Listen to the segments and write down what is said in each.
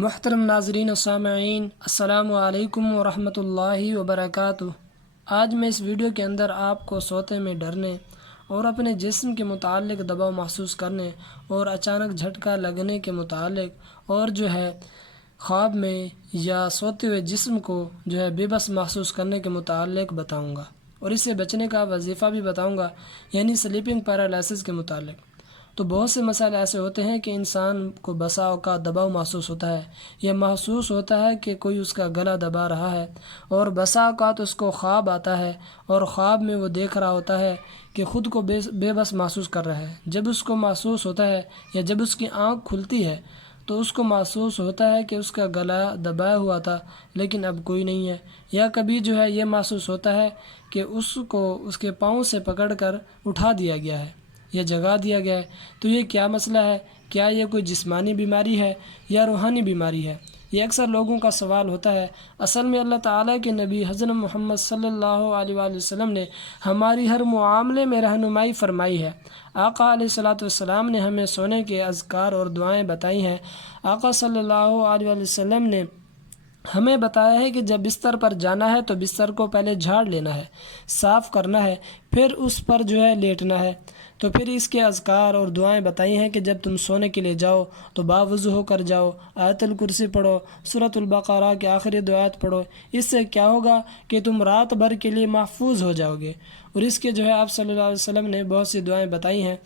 محترم ناظرین و سامعین، السلام علیکم ورحمۃ اللہ وبرکاتہ۔ آج میں اس ویڈیو کے اندر آپ کو سوتے میں ڈرنے اور اپنے جسم کے متعلق دباؤ محسوس کرنے اور اچانک جھٹکا لگنے کے متعلق اور خواب میں یا سوتے ہوئے جسم کو بے بس محسوس کرنے کے متعلق بتاؤں گا، اور اس سے بچنے کا وظیفہ بھی بتاؤں گا، یعنی سلیپنگ پیرالائسس کے متعلق۔ تو بہت سے مسائل ایسے ہوتے ہیں کہ انسان کو بسا اوقات دباؤ محسوس ہوتا ہے، یا محسوس ہوتا ہے کہ کوئی اس کا گلا دبا رہا ہے، اور بسا اوقات اس کو خواب آتا ہے اور خواب میں وہ دیکھ رہا ہوتا ہے کہ خود کو بے بس محسوس کر رہا ہے۔ جب اس کو محسوس ہوتا ہے یا جب اس کی آنکھ کھلتی ہے تو اس کو محسوس ہوتا ہے کہ اس کا گلا دبایا ہوا تھا لیکن اب کوئی نہیں ہے، یا کبھی یہ محسوس ہوتا ہے کہ اس کو اس کے پاؤں سے پکڑ کر اٹھا دیا گیا ہے یا جگا دیا گیا ہے۔ تو یہ کیا مسئلہ ہے؟ کیا یہ کوئی جسمانی بیماری ہے یا روحانی بیماری ہے؟ یہ اکثر لوگوں کا سوال ہوتا ہے۔ اصل میں اللہ تعالیٰ کے نبی حضرت محمد صلی اللہ علیہ وآلہ وسلم نے ہماری ہر معاملے میں رہنمائی فرمائی ہے۔ آقا علیہ الصلاۃ والسلام نے ہمیں سونے کے اذکار اور دعائیں بتائی ہیں۔ آقا صلی اللہ علیہ وآلہ وسلم نے ہمیں بتایا ہے کہ جب بستر پر جانا ہے تو بستر کو پہلے جھاڑ لینا ہے، صاف کرنا ہے، پھر اس پر لیٹنا ہے۔ تو پھر اس کے اذکار اور دعائیں بتائی ہیں کہ جب تم سونے کے لیے جاؤ تو باوضو ہو کر جاؤ، آیت الکرسی پڑھو، سورۃ البقرہ کے آخری دو آیات پڑھو۔ اس سے کیا ہوگا کہ تم رات بھر کے لیے محفوظ ہو جاؤ گے۔ اور اس کے آپ صلی اللہ علیہ وسلم نے بہت سی دعائیں بتائی ہیں۔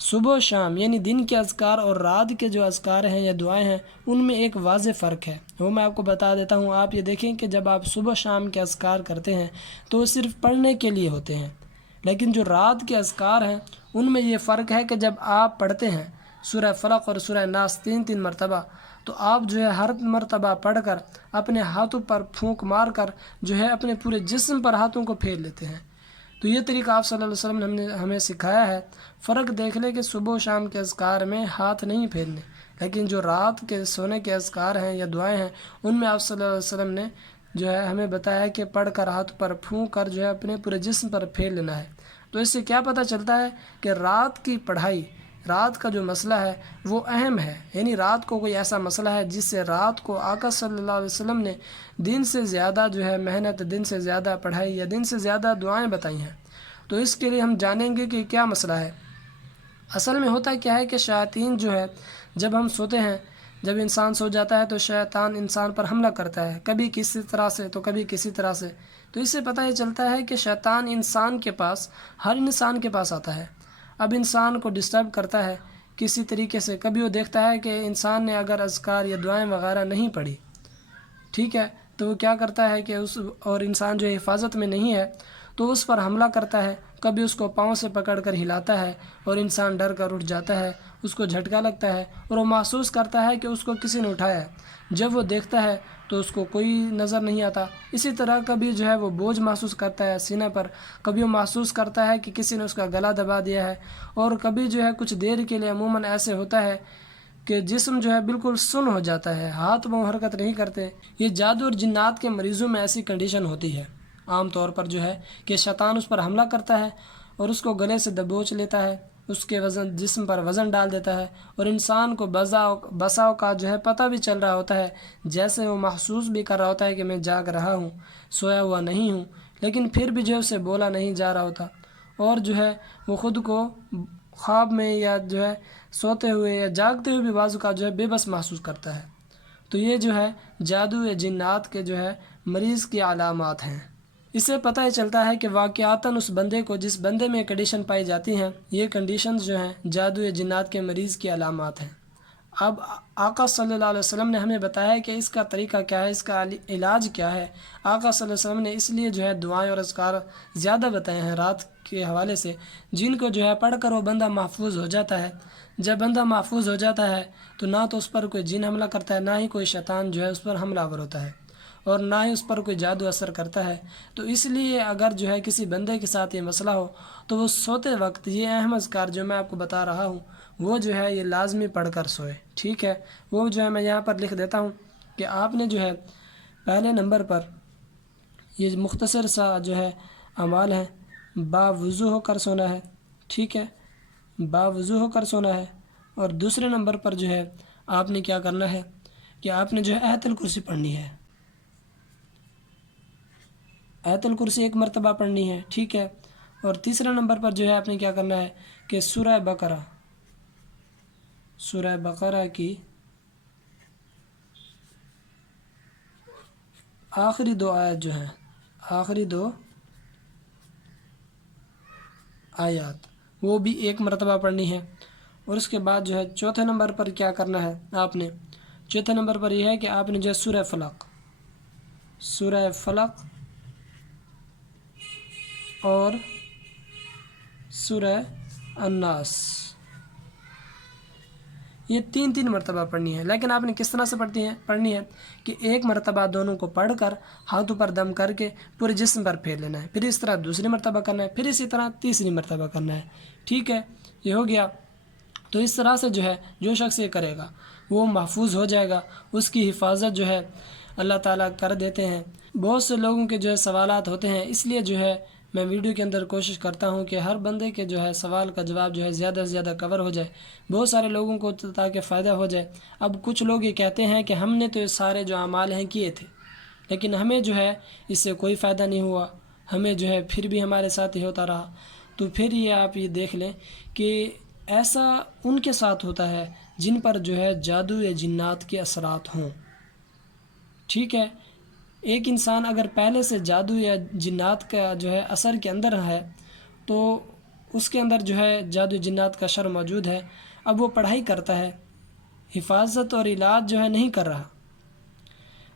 صبح و شام یعنی دن کے اذکار اور رات کے اذکار ہیں یا دعائیں ہیں، ان میں ایک واضح فرق ہے، وہ میں آپ کو بتا دیتا ہوں۔ آپ یہ دیکھیں کہ جب آپ صبح شام کے اذکار کرتے ہیں تو وہ صرف پڑھنے کے لیے ہوتے ہیں، لیکن جو رات کے اذکار ہیں ان میں یہ فرق ہے کہ جب آپ پڑھتے ہیں سورہ فلق اور سورہ ناس تین مرتبہ، تو آپ ہر مرتبہ پڑھ کر اپنے ہاتھوں پر پھونک مار کر اپنے پورے جسم پر ہاتھوں کو پھیر لیتے ہیں۔ تو یہ طریقہ آپ صلی اللہ علیہ وسلم نے ہمیں سکھایا ہے۔ فرق دیکھ لیں کہ صبح و شام کے اذکار میں ہاتھ نہیں پھیرنے، لیکن جو رات کے سونے کے اذکار ہیں یا دعائیں ہیں ان میں آپ صلی اللہ علیہ وسلم نے ہمیں بتایا کہ پڑھ کر ہاتھ پر پھونک کر اپنے پورے جسم پر پھیر لینا ہے۔ تو اس سے کیا پتہ چلتا ہے کہ رات کی پڑھائی، رات کا مسئلہ ہے وہ اہم ہے، یعنی رات کو کوئی ایسا مسئلہ ہے جس سے رات کو آقا صلی اللہ علیہ وسلم نے دن سے زیادہ محنت، دن سے زیادہ پڑھائی یا دن سے زیادہ دعائیں بتائی ہیں۔ تو اس کے لیے ہم جانیں گے کہ کیا مسئلہ ہے۔ اصل میں ہوتا کیا ہے کہ شیاطین جب ہم سوتے ہیں، جب انسان سو جاتا ہے تو شیطان انسان پر حملہ کرتا ہے، کبھی کسی طرح سے تو کبھی کسی طرح سے۔ تو اس سے پتہ یہ چلتا ہے کہ شیطان ہر انسان کے پاس آتا ہے، اب انسان کو ڈسٹرب کرتا ہے کسی طریقے سے۔ کبھی وہ دیکھتا ہے کہ انسان نے اگر اذکار یا دعائیں وغیرہ نہیں پڑھی، ٹھیک ہے، تو وہ کیا کرتا ہے کہ اور انسان حفاظت میں نہیں ہے تو اس پر حملہ کرتا ہے۔ کبھی اس کو پاؤں سے پکڑ کر ہلاتا ہے اور انسان ڈر کر اٹھ جاتا ہے، اس کو جھٹکا لگتا ہے اور وہ محسوس کرتا ہے کہ اس کو کسی نے اٹھایا ہے۔ جب وہ دیکھتا ہے تو اس کو کوئی نظر نہیں آتا۔ اسی طرح کبھی وہ بوجھ محسوس کرتا ہے سینے پر، کبھی وہ محسوس کرتا ہے کہ کسی نے اس کا گلا دبا دیا ہے، اور کبھی کچھ دیر کے لیے عموماً ایسے ہوتا ہے کہ جسم بالکل سن ہو جاتا ہے، ہاتھ پاؤں حرکت نہیں کرتے۔ یہ جادو اور جنات کے مریضوں میں ایسی کنڈیشن ہوتی ہے عام طور پر کہ شیطان اس پر حملہ کرتا ہے اور اس کو گلے سے دبوچ لیتا ہے، اس کے جسم پر وزن ڈال دیتا ہے، اور انسان کو بسا اوقات پتہ بھی چل رہا ہوتا ہے، جیسے وہ محسوس بھی کر رہا ہوتا ہے کہ میں جاگ رہا ہوں، سویا ہوا نہیں ہوں، لیکن پھر بھی اسے بولا نہیں جا رہا ہوتا، اور وہ خود کو خواب میں یا سوتے ہوئے یا جاگتے ہوئے بھی بعض اوقات بے بس محسوس کرتا ہے۔ تو یہ جادو یا جنات کے مریض کی علامات ہیں۔ اس سے پتہ ہی چلتا ہے کہ واقعاتاً اس بندے کو، جس بندے میں کنڈیشن پائی جاتی ہیں، یہ کنڈیشنز جادو یا جنات کے مریض کی علامات ہیں۔ اب آقا صلی اللہ علیہ وسلم نے ہمیں بتایا ہے کہ اس کا طریقہ کیا ہے، اس کا علاج کیا ہے۔ آقا صلی اللہ علیہ وسلم نے اس لیے دعائیں اور اذکار زیادہ بتائے ہیں رات کے حوالے سے، جن کو پڑھ کر وہ بندہ محفوظ ہو جاتا ہے۔ جب بندہ محفوظ ہو جاتا ہے تو نہ تو اس پر کوئی جن حملہ کرتا ہے، نہ ہی کوئی شیطان اس پر حملہ آور ہوتا ہے، اور نہ ہی اس پر کوئی جادو اثر کرتا ہے۔ تو اس لیے اگر کسی بندے کے ساتھ یہ مسئلہ ہو تو وہ سوتے وقت یہ اہم اذکار میں آپ کو بتا رہا ہوں وہ یہ لازمی پڑھ کر سوئے، ٹھیک ہے۔ وہ میں یہاں پر لکھ دیتا ہوں کہ آپ نے پہلے نمبر پر یہ مختصر سا اعمال ہے، باوضو ہو کر سونا ہے، ٹھیک ہے، باوضو ہو کر سونا ہے۔ اور دوسرے نمبر پر آپ نے کیا کرنا ہے کہ آپ نے جو ہے آیت الکرسی پڑھنی ہے، آیت الکرسی ایک مرتبہ پڑھنی ہے، ٹھیک ہے۔ اور تیسرے نمبر پر جو ہے آپ نے کیا کرنا ہے کہ سورہ بقرہ کی آخری 2 آیات جو ہیں، آخری 2 آیات وہ بھی ایک مرتبہ پڑھنی ہے۔ اور اس کے بعد جو ہے چوتھے نمبر پر کیا کرنا ہے آپ نے، چوتھے نمبر پر یہ ہے کہ آپ نے جو ہے سورہ فلق اور سورہ الناس، یہ 3 مرتبہ پڑھنی ہے۔ لیکن آپ نے کس طرح سے پڑھنی ہے کہ ایک مرتبہ دونوں کو پڑھ کر ہاتھوں پر دم کر کے پورے جسم پر پھیر لینا ہے، پھر اس طرح دوسری مرتبہ کرنا ہے، پھر اسی طرح تیسری مرتبہ کرنا ہے، ٹھیک ہے، یہ ہو گیا۔ تو اس طرح سے جو ہے جو شخص یہ کرے گا وہ محفوظ ہو جائے گا، اس کی حفاظت جو ہے اللہ تعالیٰ کر دیتے ہیں۔ بہت سے لوگوں کے جو ہے سوالات ہوتے ہیں، اس لیے جو ہے میں ویڈیو کے اندر کوشش کرتا ہوں کہ ہر بندے کے جو ہے سوال کا جواب جو ہے زیادہ سے زیادہ کور ہو جائے، بہت سارے لوگوں کو تاکہ فائدہ ہو جائے۔ اب کچھ لوگ یہ کہتے ہیں کہ ہم نے تو یہ سارے جو اعمال ہیں کیے تھے، لیکن ہمیں جو ہے اس سے کوئی فائدہ نہیں ہوا، ہمیں جو ہے پھر بھی ہمارے ساتھ ہی ہوتا رہا۔ تو پھر یہ آپ یہ دیکھ لیں کہ ایسا ان کے ساتھ ہوتا ہے جن پر جو ہے جادو یا جنات کے اثرات ہوں، ٹھیک ہے۔ ایک انسان اگر پہلے سے جادو یا جنات کا جو ہے اثر کے اندر ہے تو اس کے اندر جو ہے جادو جنات کا شر موجود ہے، اب وہ پڑھائی کرتا ہے، حفاظت اور علاج جو ہے نہیں کر رہا۔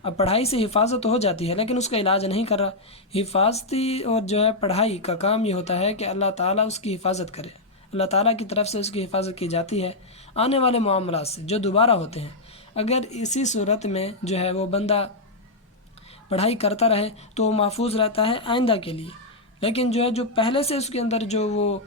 اب پڑھائی سے حفاظت ہو جاتی ہے لیکن اس کا علاج نہیں کر رہا۔ حفاظتی اور جو ہے پڑھائی کا کام یہ ہوتا ہے کہ اللہ تعالیٰ اس کی حفاظت کرے، اللہ تعالیٰ کی طرف سے اس کی حفاظت کی جاتی ہے آنے والے معاملات سے جو دوبارہ ہوتے ہیں۔ اگر اسی صورت میں جو ہے وہ بندہ پڑھائی کرتا رہے تو وہ محفوظ رہتا ہے آئندہ کے لیے، لیکن جو ہے جو پہلے سے اس کے اندر جو وہ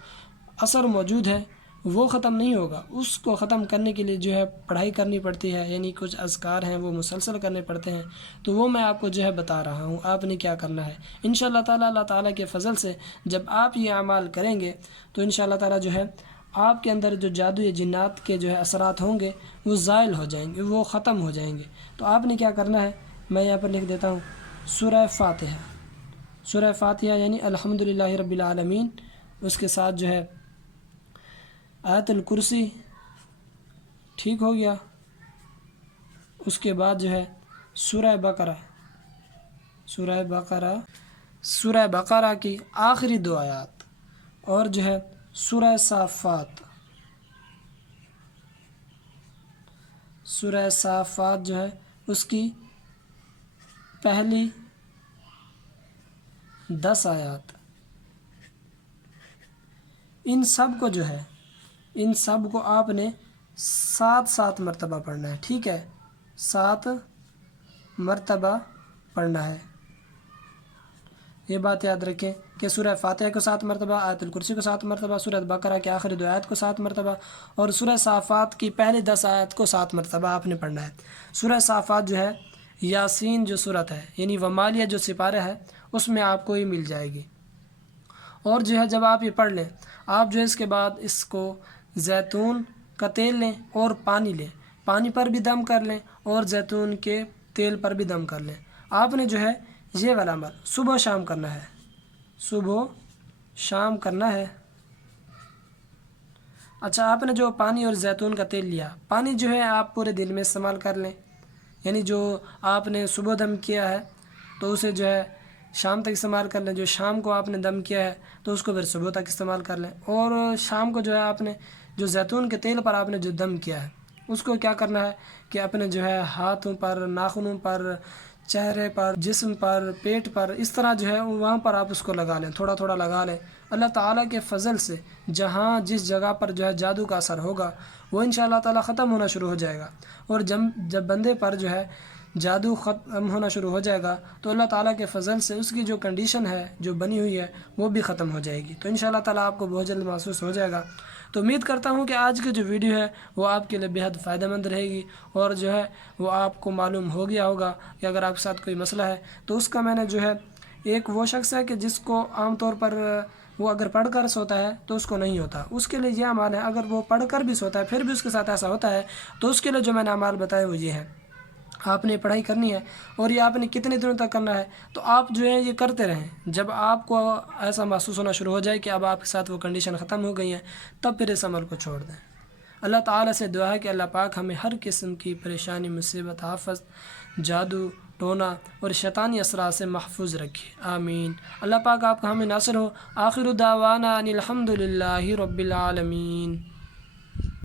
اثر موجود ہے وہ ختم نہیں ہوگا، اس کو ختم کرنے کے لیے جو ہے پڑھائی کرنی پڑتی ہے، یعنی کچھ اذکار ہیں وہ مسلسل کرنے پڑتے ہیں۔ تو وہ میں آپ کو جو ہے بتا رہا ہوں آپ نے کیا کرنا ہے۔ انشاءاللہ تعالیٰ اللہ تعالیٰ کے فضل سے جب آپ یہ اعمال کریں گے تو انشاءاللہ تعالیٰ جو ہے آپ کے اندر جو جادو یا جنات کے جو ہے اثرات ہوں گے وہ زائل ہو جائیں گے، وہ ختم ہو جائیں گے۔ تو آپ نے کیا کرنا ہے، میں یہاں پر لکھ دیتا ہوں سورہ فاتحہ یعنی الحمدللہ رب العالمین، اس کے ساتھ جو ہے آیت الکرسی، ٹھیک ہو گیا۔ اس کے بعد جو ہے سورہ بقرہ کی آخری 2 آیات، اور جو ہے سورہ صافات جو ہے اس کی پہلی 10 آیات۔ ان سب کو آپ نے 7 مرتبہ پڑھنا ہے، ٹھیک ہے، 7 مرتبہ پڑھنا ہے۔ یہ بات یاد رکھیں کہ سورہ فاتحہ کو 7 مرتبہ، آیت الکرسی کو 7 مرتبہ، سورہ بقرہ کے آخری 2 آیات کو 7 مرتبہ، اور سورہ صافات کی پہلی 10 آیات کو 7 مرتبہ آپ نے پڑھنا ہے۔ سورہ صافات جو ہے یاسین جو سورت ہے یعنی ومالیہ جو سپارہ ہے اس میں آپ کو یہ مل جائے گی۔ اور جو ہے جب آپ یہ پڑھ لیں، آپ جو ہے اس کے بعد اس کو زیتون کا تیل لیں اور پانی لیں، پانی پر بھی دم کر لیں اور زیتون کے تیل پر بھی دم کر لیں۔ آپ نے جو ہے یہ والا عمل صبح و شام کرنا ہے۔ اچھا، آپ نے جو پانی اور زیتون کا تیل لیا، پانی جو ہے آپ پورے دن میں استعمال کر لیں، یعنی جو آپ نے صبح دم کیا ہے تو اسے جو ہے شام تک استعمال کر لیں، جو شام کو آپ نے دم کیا ہے تو اس کو پھر صبح تک استعمال کر لیں، اور شام کو جو ہے آپ نے جو زیتون کے تیل پر آپ نے جو دم کیا ہے اس کو کیا کرنا ہے کہ اپنے جو ہے ہاتھوں پر، ناخنوں پر، چہرے پر، جسم پر، پیٹ پر، اس طرح جو ہے وہاں پر آپ اس کو لگا لیں، تھوڑا تھوڑا لگا لیں۔ اللہ تعالیٰ کے فضل سے جہاں جس جگہ پر جو ہے جادو کا اثر ہوگا وہ انشاءاللہ تعالیٰ ختم ہونا شروع ہو جائے گا، اور جب بندے پر جو ہے جادو ختم ہونا شروع ہو جائے گا تو اللہ تعالیٰ کے فضل سے اس کی جو کنڈیشن ہے جو بنی ہوئی ہے وہ بھی ختم ہو جائے گی۔ تو انشاءاللہ تعالیٰ آپ کو بہت جلد محسوس ہو جائے گا۔ تو امید کرتا ہوں کہ آج کی جو ویڈیو ہے وہ آپ کے لیے بہت فائدہ مند رہے گی، اور جو ہے وہ آپ کو معلوم ہو گیا ہوگا کہ اگر آپ کے ساتھ کوئی مسئلہ ہے تو اس کا میں نے جو ہے ایک وہ شخص ہے کہ جس کو عام طور پر وہ اگر پڑھ کر سوتا ہے تو اس کو نہیں ہوتا، اس کے لیے یہ اعمال ہے، اگر وہ پڑھ کر بھی سوتا ہے پھر بھی اس کے ساتھ ایسا ہوتا ہے تو اس کے لیے جو میں نے اعمال بتائے وہ یہ ہیں۔ آپ نے پڑھائی کرنی ہے اور یہ آپ نے کتنے دنوں تک کرنا ہے، تو آپ جو ہے یہ کرتے رہیں۔ جب آپ کو ایسا محسوس ہونا شروع ہو جائے کہ اب آپ کے ساتھ وہ کنڈیشن ختم ہو گئی ہیں، تب پھر اس عمل کو چھوڑ دیں۔ اللہ تعالیٰ سے دعا ہے کہ اللہ پاک ہمیں ہر قسم کی پریشانی، مصیبت، آفت، جادو ٹونا اور شیطانی اثرات سے محفوظ رکھے، آمین۔ اللہ پاک آپ کا ہمیں ناصر ہو۔ آخر دعوانا ان الحمد للہ رب العالمین۔